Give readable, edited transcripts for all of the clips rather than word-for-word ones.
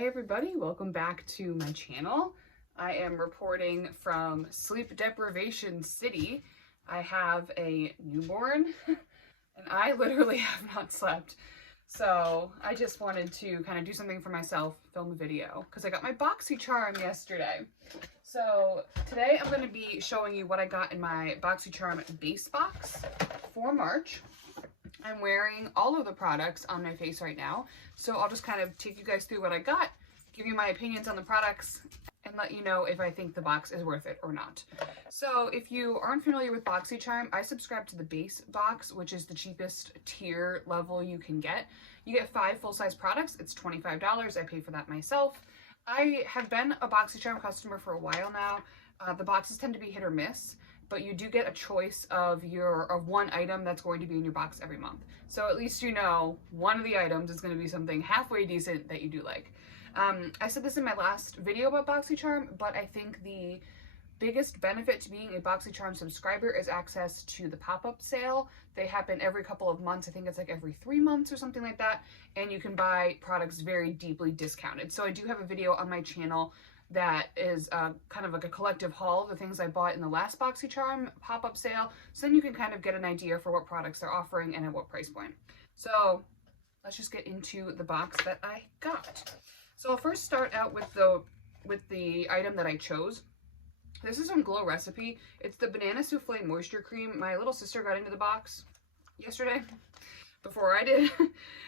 Hi everybody, welcome back to my channel. I am reporting from Sleep Deprivation City. I have a newborn and I literally have not slept. So I just wanted to kind of do something for myself, film a video, because I got my Boxycharm yesterday. So today I'm going to be showing you what I got in my Boxycharm base box for March. I'm wearing all of the products on my face right now, so I'll just kind of take you guys through what I got, give you my opinions on the products, and let you know if I think the box is worth it or not. So if you aren't familiar with Boxycharm, I subscribe to the base box, which is the cheapest tier level you can get. You get 5 full-size products. It's $25. I pay for that myself. I have been a Boxycharm customer for a while now. The boxes tend to be hit or miss, but you do get a choice of one item that's going to be in your box every month. So at least you know one of the items is going to be something halfway decent that you do like. I said this in my last video about Boxycharm, but I think the biggest benefit to being a Boxycharm subscriber is access to the pop-up sale. They happen every couple of months. I think it's like every 3 months or something like that. And you can buy products very deeply discounted. So I do have a video on my channel that is kind of like a collective haul of the things I bought in the last Boxycharm pop-up sale. So then you can kind of get an idea for what products they're offering and at what price point. So let's just get into the box that I got. So I'll first start out with the item that I chose. This is from Glow Recipe. It's the Banana Souffle Moisture Cream. My little sister got into the box yesterday before I did.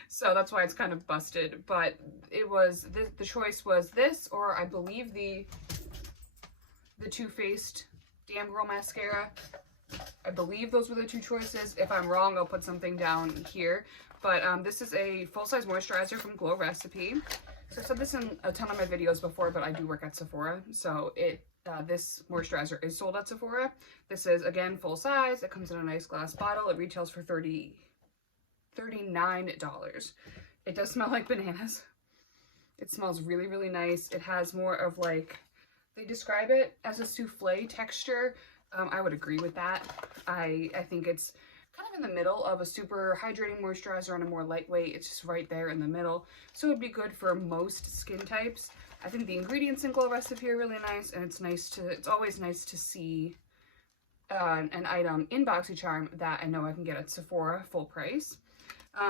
So that's why it's kind of busted. But it was, the choice was this, or I believe the Too Faced Damn Girl Mascara. I believe those were the two choices. If I'm wrong, I'll put something down here. But this is a full-size moisturizer from Glow Recipe. So I've said this in a ton of my videos before, but I do work at Sephora. So this moisturizer is sold at Sephora. This is, again, full size. It comes in a nice glass bottle. It retails for $39. It does smell like bananas. It smells really, really nice. It has more of like, they describe it as a souffle texture. I would agree with that. I think it's kind of in the middle of a super hydrating moisturizer and a more lightweight. It's just right there in the middle. So it would be good for most skin types. I think the ingredients in Glow Recipe are really nice, and it's always nice to see an item in Boxycharm that I know I can get at Sephora full price.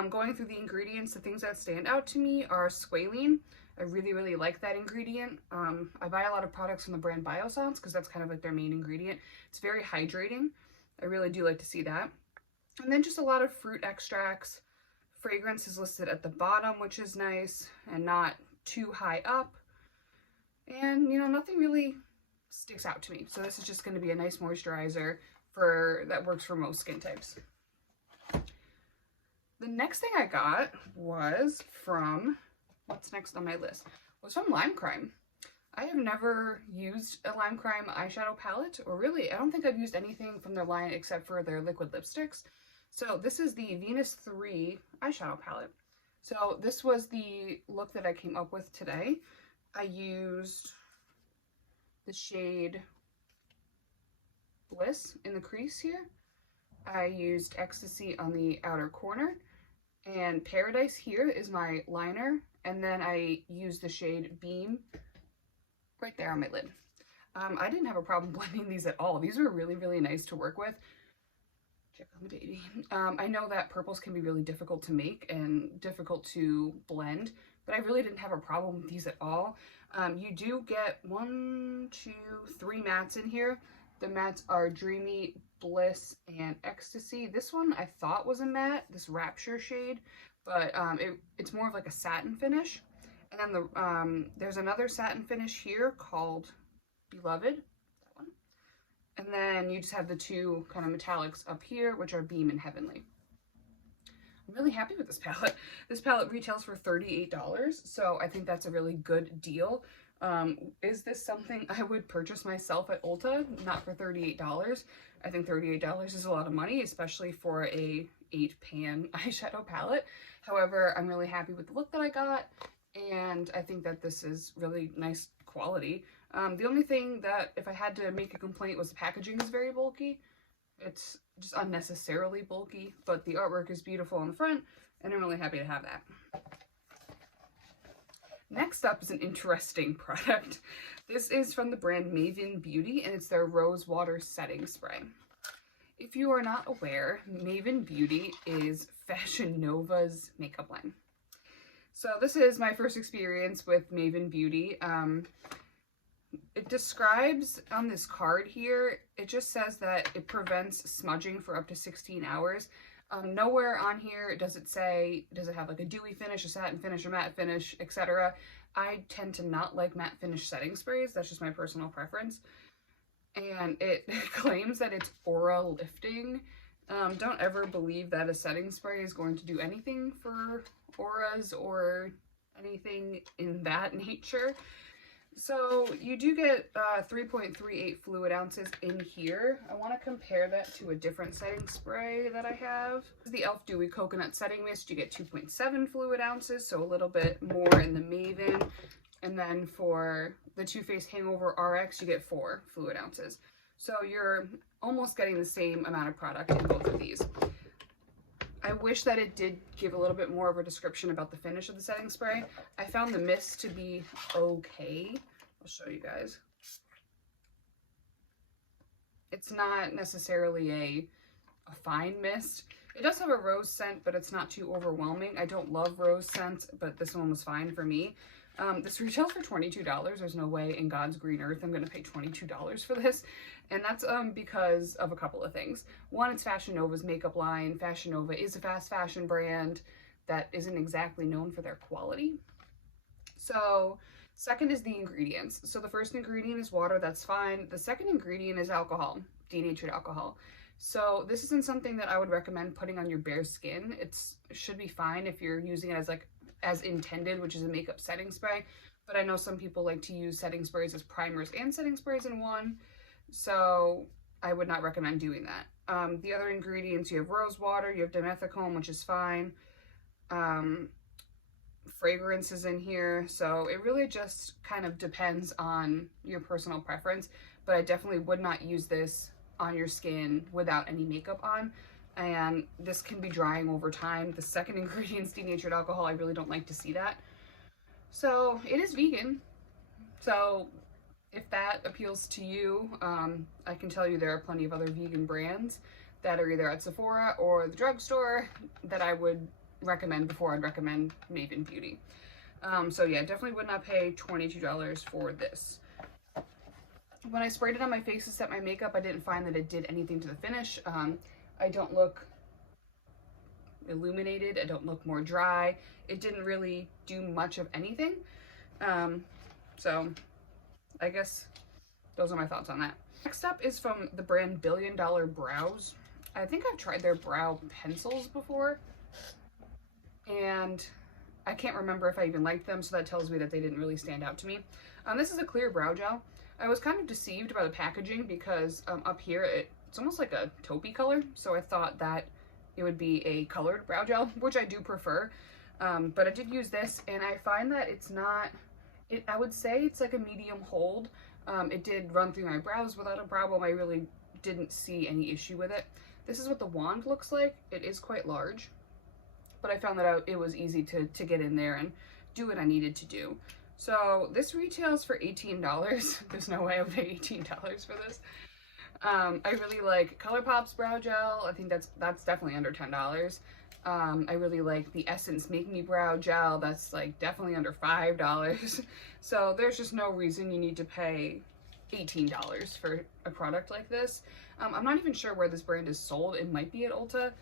Going through the ingredients, the things that stand out to me are squalene. I really, really like that ingredient. I buy a lot of products from the brand Biossance because that's kind of like their main ingredient. It's very hydrating. I really do like to see that. And then just a lot of fruit extracts. Fragrance is listed at the bottom, which is nice and not too high up. And, you know, nothing really sticks out to me. So this is just going to be a nice moisturizer that works for most skin types. The next thing I got was from, what's next on my list? Was from Lime Crime. I have never used a Lime Crime eyeshadow palette, or really, I don't think I've used anything from their line except for their liquid lipsticks. So this is the Venus 3 eyeshadow palette. So this was the look that I came up with today. I used the shade Bliss in the crease here. I used Ecstasy on the outer corner. And Paradise here is my liner. And then I used the shade Beam right there on my lid. I didn't have a problem blending these at all. These were really, really nice to work with. Check on the baby. I know that purples can be really difficult to make and difficult to blend, but I really didn't have a problem with these at all. You do get 1, 2, 3 mattes in here. The mattes are Dreamy, Bliss, and Ecstasy. This one I thought was a matte, this Rapture shade, but it's more of like a satin finish. And then there's another satin finish here called Beloved, that one. And then you just have the two kind of metallics up here, which are Beam and Heavenly. I'm really happy with this palette. This palette retails for $38, so I think that's a really good deal. Is this something I would purchase myself at Ulta? Not for $38. I think $38 is a lot of money, especially for a 8-pan eyeshadow palette. However, I'm really happy with the look that I got, and I think that this is really nice quality. The only thing that, if I had to make a complaint, was the packaging is very bulky. It's just unnecessarily bulky, but the artwork is beautiful on the front, and I'm really happy to have that. Next up is an interesting product. This is from the brand Maven Beauty, and it's their Rose Water Setting Spray. If you are not aware, Maven Beauty is Fashion Nova's makeup line. So this is my first experience with Maven Beauty. It describes on this card here, it just says that it prevents smudging for up to 16 hours. Nowhere on here does it say, does it have like a dewy finish, a satin finish, a matte finish, etc. I tend to not like matte finish setting sprays. That's just my personal preference. And it claims that it's aura lifting. Don't ever believe that a setting spray is going to do anything for auras or anything in that nature. So you do get 3.38 fluid ounces in here. I want to compare that to a different setting spray that I have. The e.l.f. Dewy Coconut Setting Mist, you get 2.7 fluid ounces, so a little bit more in the Maven. And then for the Too Faced Hangover RX, you get 4 fluid ounces. So you're almost getting the same amount of product in both of these. I wish that it did give a little bit more of a description about the finish of the setting spray. I found the mist to be okay. I'll show you guys. It's not necessarily a fine mist. It does have a rose scent, but it's not too overwhelming. I don't love rose scents, but this one was fine for me. This retails for $22. There's no way in God's green earth I'm going to pay $22 for this. And that's because of a couple of things. One, it's Fashion Nova's makeup line. Fashion Nova is a fast fashion brand that isn't exactly known for their quality. So, second is the ingredients. So the first ingredient is water, that's fine. The second ingredient is alcohol, denatured alcohol. So this isn't something that I would recommend putting on your bare skin. It should be fine if you're using it as intended, which is a makeup setting spray. But I know some people like to use setting sprays as primers and setting sprays in one. So I would not recommend doing that. The other ingredients, you have rose water, you have dimethicone, which is fine. Fragrances in here. So it really just kind of depends on your personal preference. But I definitely would not use this on your skin without any makeup on. And this can be drying over time. The second ingredient is denatured alcohol. I really don't like to see that. So it is vegan. So if that appeals to you, I can tell you there are plenty of other vegan brands that are either at Sephora or the drugstore that I would recommend before I'd recommend Maven Beauty. So yeah, definitely would not pay $22 for this. When I sprayed it on my face to set my makeup, I didn't find that it did anything to the finish. I don't look illuminated. I don't look more dry. It didn't really do much of anything. So I guess those are my thoughts on that. Next up is from the brand Billion Dollar Brows. I think I've tried their brow pencils before, and I can't remember if I even liked them, so that tells me that they didn't really stand out to me. This is a clear brow gel. I was kind of deceived by the packaging because up here it's almost like a taupey color, so I thought that it would be a colored brow gel, which I do prefer. But I did use this, and I find that it's not, I would say it's like a medium hold. It did run through my brows without a problem. I really didn't see any issue with it. This is what the wand looks like. It is quite large, but I found that it was easy to get in there and do what I needed to do. So this retails for $18. There's no way I would pay $18 for this. I really like ColourPop's brow gel. I think that's definitely under $10. I really like the Essence Make Me Brow Gel. That's like definitely under $5. So there's just no reason you need to pay $18 for a product like this. I'm not even sure where this brand is sold. It might be at Ulta.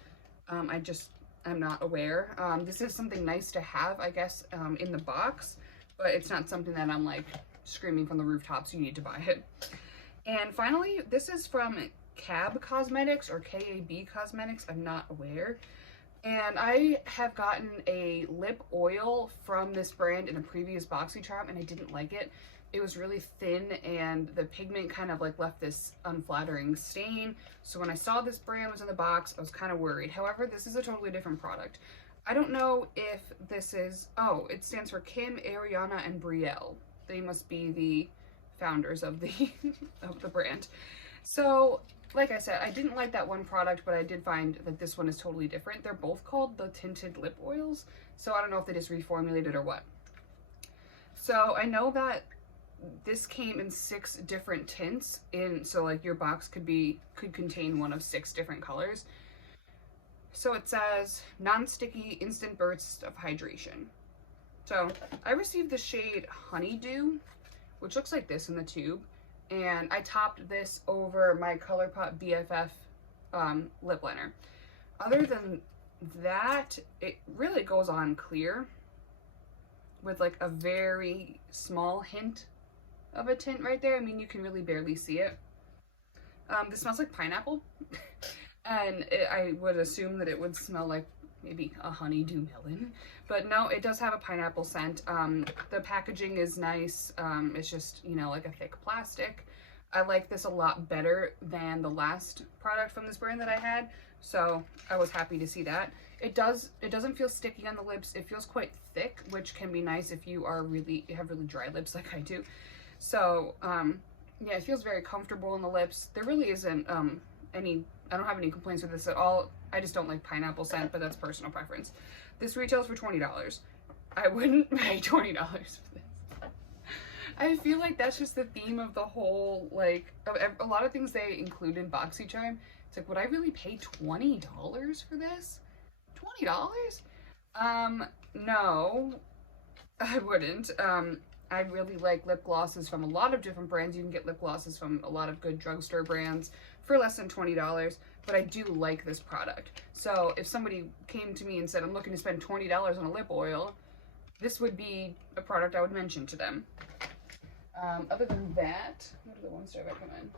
I'm not aware. This is something nice to have, I guess, in the box, but it's not something that I'm like screaming from the rooftops, you need to buy it. And finally, this is from KAB Cosmetics or KAB Cosmetics. I'm not aware. And I have gotten a lip oil from this brand in a previous Boxycharm, and I didn't like it. It was really thin, and the pigment kind of like left this unflattering stain. So when I saw this brand was in the box, I was kind of worried. However, this is a totally different product. I don't know if this is, oh, it stands for Kim, Ariana, and Brielle. They must be the founders of the of the brand. So like I said, I didn't like that one product, but I did find that this one is totally different. They're both called the tinted lip oils, so I don't know if they just reformulated or what. So I know that this came in 6 different tints so like your box could contain one of 6 different colors. So it says non-sticky instant burst of hydration. So I received the shade Honeydew, which looks like this in the tube, and I topped this over my ColourPop BFF lip liner. Other than that, it really goes on clear with like a very small hint of a tint right there. I mean, you can really barely see it. This smells like pineapple. And I would assume that it would smell like maybe a honeydew melon, but no, it does have a pineapple scent. The packaging is nice. It's just, you know, like a thick plastic. I like this a lot better than the last product from this brand that I had, so I was happy to see that. It doesn't feel sticky on the lips. It feels quite thick, which can be nice if you have really dry lips like I do. So yeah, it feels very comfortable in the lips. There really isn't I don't have any complaints with this at all. I just don't like pineapple scent, but that's personal preference. This retails for $20. I wouldn't pay $20 for this. I feel like that's just the theme of the whole, like, a lot of things they include in Boxycharm. It's like, would I really pay $20 for this? $20? No, I wouldn't. I really like lip glosses from a lot of different brands. You can get lip glosses from a lot of good drugstore brands for less than $20, but I do like this product. So if somebody came to me and said, I'm looking to spend $20 on a lip oil, this would be a product I would mention to them. Other than that, what are the ones that I recommend?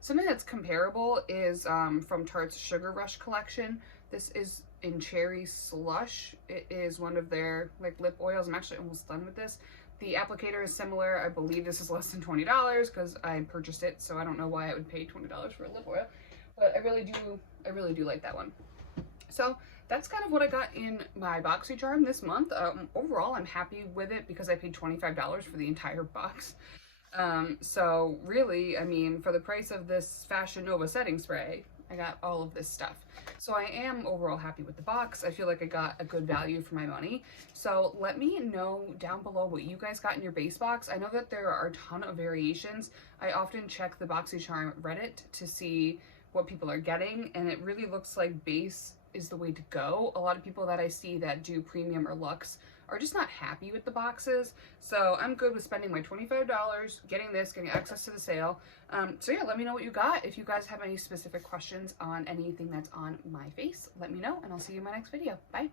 Something that's comparable is from Tarte's Sugar Rush collection. This is in Cherry Slush. It is one of their like lip oils. I'm actually almost done with this. The applicator is similar. I believe this is less than $20 because I purchased it, so I don't know why I would pay $20 for a lip oil, but I really do like that one. So that's kind of what I got in my Boxycharm this month. Overall, I'm happy with it because I paid $25 for the entire box. So really, I mean, for the price of this Fashion Nova setting spray, I got all of this stuff. So I am overall happy with the box. I feel like I got a good value for my money. So let me know down below what you guys got in your base box. I know that there are a ton of variations. I often check the Boxycharm Reddit to see what people are getting, and it really looks like base is the way to go. A lot of people that I see that do premium or luxe are just not happy with the boxes. So I'm good with spending my $25, getting this, getting access to the sale. So yeah, let me know what you got. If you guys have any specific questions on anything that's on my face, let me know, and I'll see you in my next video. Bye.